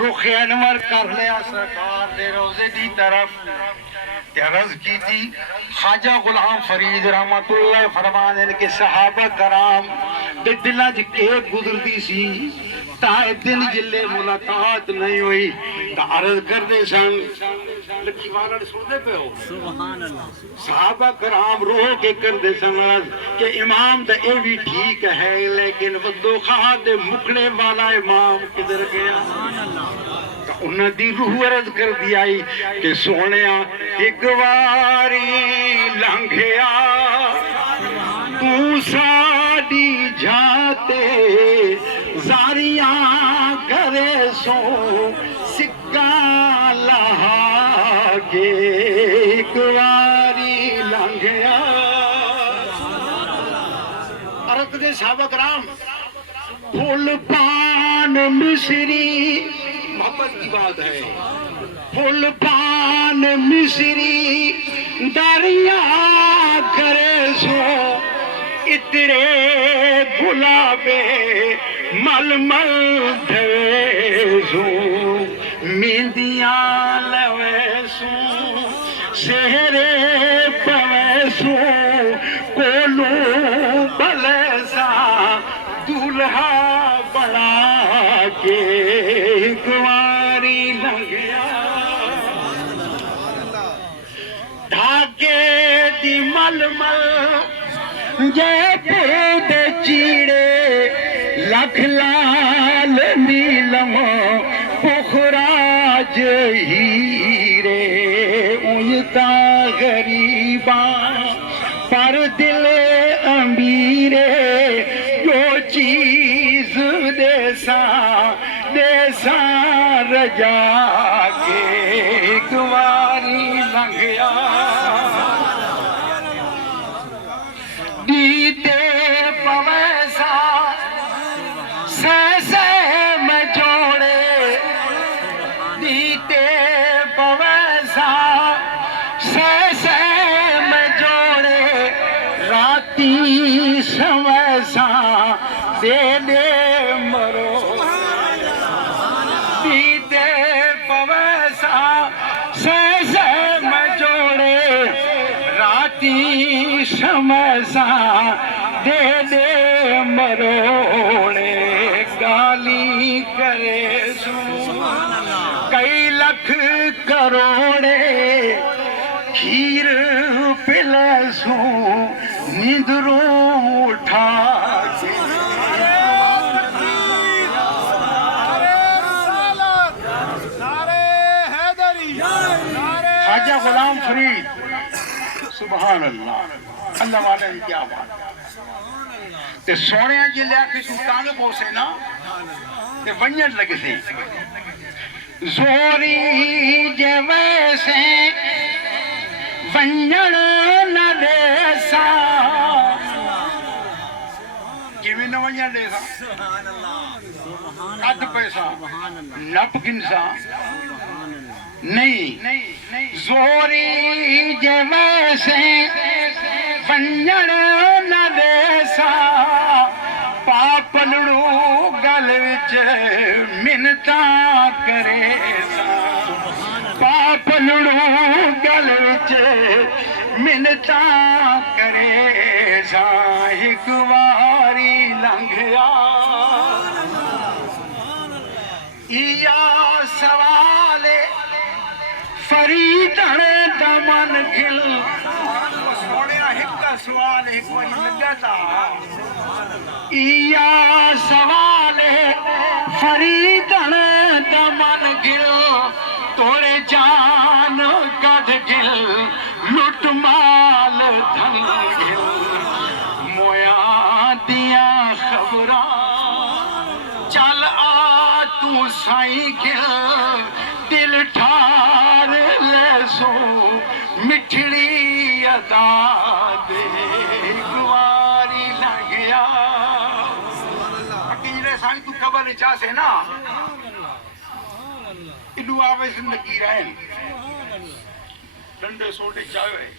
رخ انور کر لیا سرکار دے روزے دی طرف تے عرض کی تھی خواجہ غلام فرید رحمت اللہ فرمانے کے صحابہ کرام دے دلہ جکے گزر دی سی تائے دن جلے ملاقات نہیں ہوئی تا عرض کر دے سن لکھی وارڈ سن دے پہ ہو سبحان اللہ صحابہ کرام روح کے کر دے سن عرض کہ امام دا اے بھی ٹھیک ہے لیکن ودو خواہ دے مکڑے والا امام کدھر گیا انہاں دی روح عرض کر دیائی کہ سونیا ایک واری لنگھیا تو ساڑی جاتے زاریاں کرے سو سکا لہا کے ایک واری لنگھیا عرض دے صحابہ کرام پھول پان مصری محبت کی بات ہے پھول پان مصری دریا کرے سو اترے گلابے مل مل دھوے سو مہندیاں لوے سو سہرے پوے سو کولو بلے سا دولہا بڑا کے ایک واری لگیا دھاگے دی مل مل جے پود چیڑے لکھ لال نیلم پخراج ہیرے اونتا غریباں پر دل امیرے جو چیز دیسا رجا کے ایک واری لنگیا دیتے پویسا سیسے میں جوڑے دیتے پویسا سیسے میں جوڑے راتی سویسا دے دے مرو دیتے پویسا سیسے میں جوڑے راتی سمیسا دے دے مروڑے گالی کرے سو کئی لکھ کروڑے کھیر پلے سو نیندروں اٹھا کے خواجہ غلام فرید سبحان اللہ اللہ والے کی کیا بات تے سونے جی لے کے سلطان پہنچے نا تے ونجن لگے تھے زوری جے ویسے ونجن نہ ریسا کیویں نہ ونجن ریسا قد پیسہ نپ گنسا نہیں زوری جے ویسے ونجن نہ دیسا پاپلڑو گل وچ منتاں کرے سا پاپلڑو گل وچ منتاں کرے سا ایک واری لنگھیا یا سوالے فریدن دمن گل سوڑیا ہکا سوال ایک وہی لگتا یا سوال فریدن دمن گل توڑے جان کد گل لٹ مال دھن گل مویاں دیاں خبراں چل آ تو سائیں گل دل ٹھار لے سو مٹھڑی ادا دے گواری لگیا اکیلے سائیں تو خبر چاہ سے نا انہوں آوے زندگی رہن ڈنڈے سوٹے چاہے